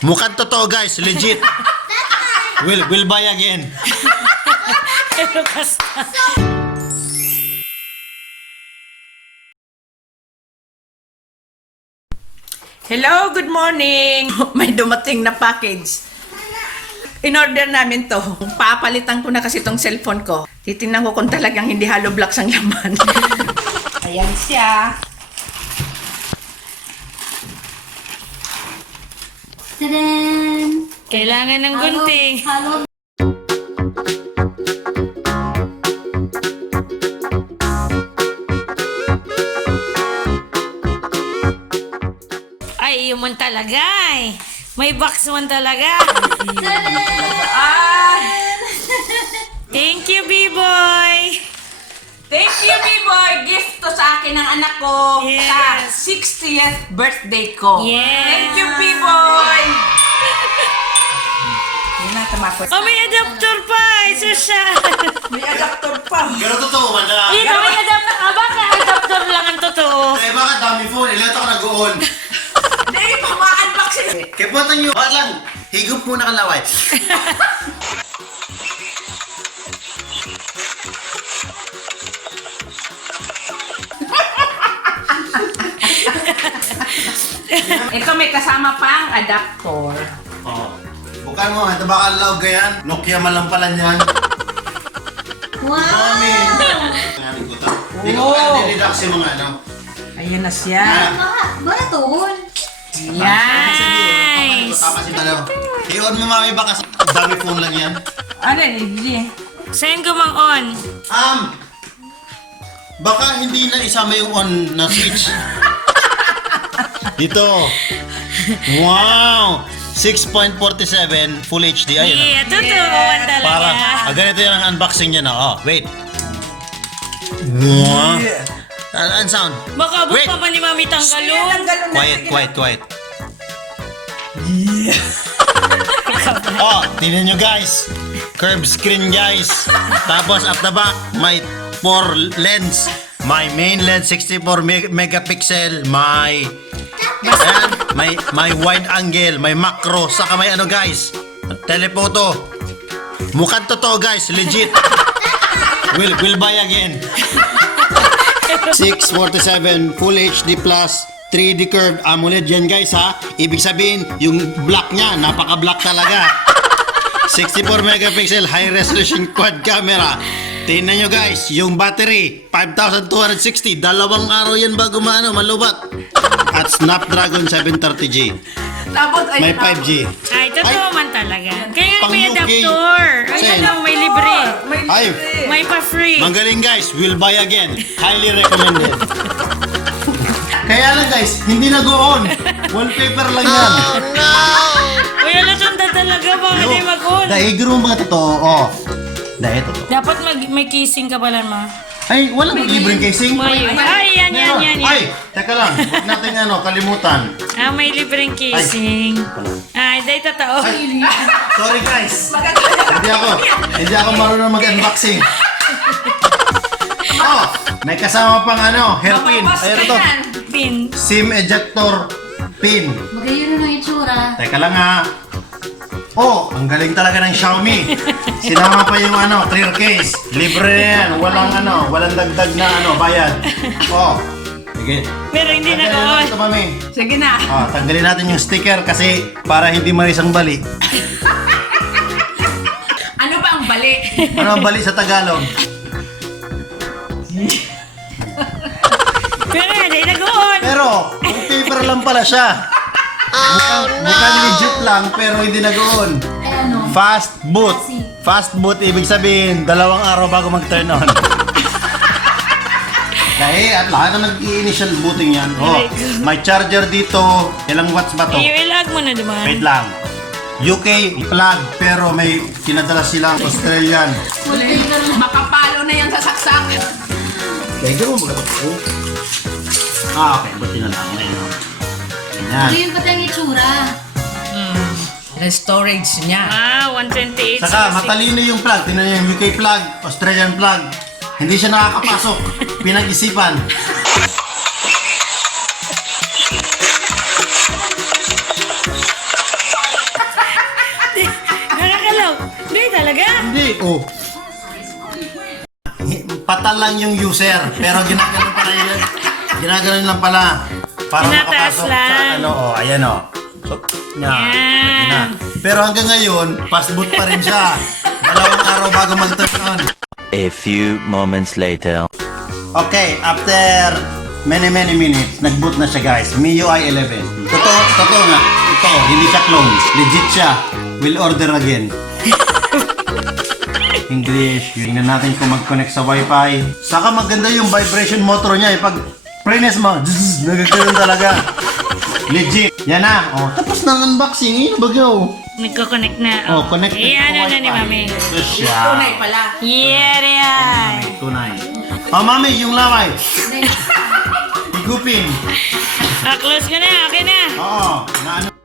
Mukhang totoo guys, legit. We'll buy again. Hello, good morning! May dumating na package. In-order namin to. Papalitan ko na kasi tong cellphone ko. Titingnan ko kung talagang hindi hollow blocks ang laman. Ayan siya. Tadaan! Kailangan ng gunting. Halo. Ay, yun man talaga eh. May box man talaga. Ah! Thank you, B-Boy. Thank you, B-Boy! Gift to sa akin ng anak ko sa Yes. 60th birthday ko. Yes. Thank you, B-Boy! Yun na, tumapos. Oh, may adapter pa. Isa siya. May adapter pa. Pero totoo man na. Ito, may adapter. Ah, baka adapter lang ang totoo. Eh bakit dami phone? Ilan ako nag-on. Hindi, pama-unboxing. Kaya punta nyo. Bakit lang? Higup muna kang laway. Ito may kasama pang adapter. Oo. Bukan mo, ito baka laog ganyan. Nokia man lang pala niyan. Wow! Dami. Hindi ko kaya dinidak si mga ano. Ayan na siya. Baton! Nice. Tapos yung ano. I-on mo mami baka sa dami phone lang yan. Ano, hindi. Saan ko mang on? Baka hindi na isama yung on na switch. Dito. Wow! 6.47 Full HD. Ayun. Yeah, totoo man talaga. Parang, ganito yung unboxing niya na. Oh, wait. Wow. Ano sound? Makabot Wait. pa ba ni Mami Tanggalon? Quiet. Oh, tingnan nyo guys. Curved screen guys. Tapos at the back, may 4 lens. My main lens 64 megapixel, may wide angle, may macro, saka may ano guys, telephoto. Mukhang totoo guys, legit. We'll buy again. 647 Full HD Plus 3D curved AMOLED yan guys ha. Ibig sabihin, yung black niya, napaka-black talaga. 64 megapixel high resolution quad camera. Tingnan nyo guys, yung battery 5260, dalawang araw yan bago malubat. At Snapdragon 730G. Tapos, May 5G. Ay, totoo man talaga. Kaya nga Pang may UK. adapter. Saan? Ayan o, may libre. Ay, May pa-free. magaling guys, we'll buy again. Highly recommended. Kaya lang guys, hindi nag-on. Wallpaper lang yan. Uy, alatunda talaga. Bakit di mag-on? Dahil mo mga totoo. Oh. Dahil totoo. Dapat may kissing ka pala, ma. Ay, walang libreng casing. Ay, yan. Ay, teka lang. Huwag natin kalimutan. Ah, may libreng kissing. Ay, dahil totoo. Sorry guys. Hindi ako marunong mag-unboxing. Oh, may kasama pang hairpin. Ayun ito. Pin. SIM ejector pin. Magayon na ng itsura. Teka lang ha. Oh, ang galing talaga ng Xiaomi. Sinama pa yung clear case. Libre na yan. Walang dagdag na bayad. Oh. Sige. Pero hindi na Tanggalin natin on. ito, mami. sige na. Oh, tanggalin natin yung sticker kasi para hindi marisang bali. Ano ba ang bali? Ano ang bali sa Tagalog? Pero hindi nag-on. Pero, yung paper lang pala siya. Mukhang legit lang pero hindi nag-on. Ay ano? Fast boot. Fast boot ibig sabihin, 2 araw bago mag-turn on. Dahil at lahat na nag-i-initial booting yan. Oh, may charger dito. Ilang watts ba to? I-ilag mo na naman. Wait lang. UK plug pero may pinadala silang Australian. Makapalo na yan sa saksak. Kaya gano'n mo ba ito? Okay. Buti na lang. Ngayon. Ganyan. Magayon pati ang itsura. Storage niya. Ah, 128. Saka matalino yung plug. Tingnan niyo yung UK plug, Australian plug. Hindi siya nakakapasok. Pinag-isipan. talaga. Hindi. Oh. Patal lang yung user, pero ginaganon pala yun. Ginaganon lang pala. Para Tinataas makapasok sa lang. ano, oh, ayan oh. So, yan. Yan. Yan na. Pero hanggang ngayon, passboot pa rin siya. 2 araw bago mag-turn on. A few moments later. Okay, after many minutes, nag-boot na siya guys. MIUI 11. Totoo nga. Ito, hindi siya clone. Legit siya. Will order again. English. Tingnan natin kung mag-connect sa Wi-Fi. Saka maganda yung vibration motor niya. Pag press mo, zzz, nagkakaroon talaga. Legit. Yan na. Oh, tapos ng unboxing. Bagaw. Nagko-connect na. Oh, connected Iyan to na ni Wi-Fi. Mami. Ito siya. Tunay pala. Yeah, yan. Tunay. Oh, Mami, yung laway. Higupin. Close ko na. Okay na. Oo. Na ano.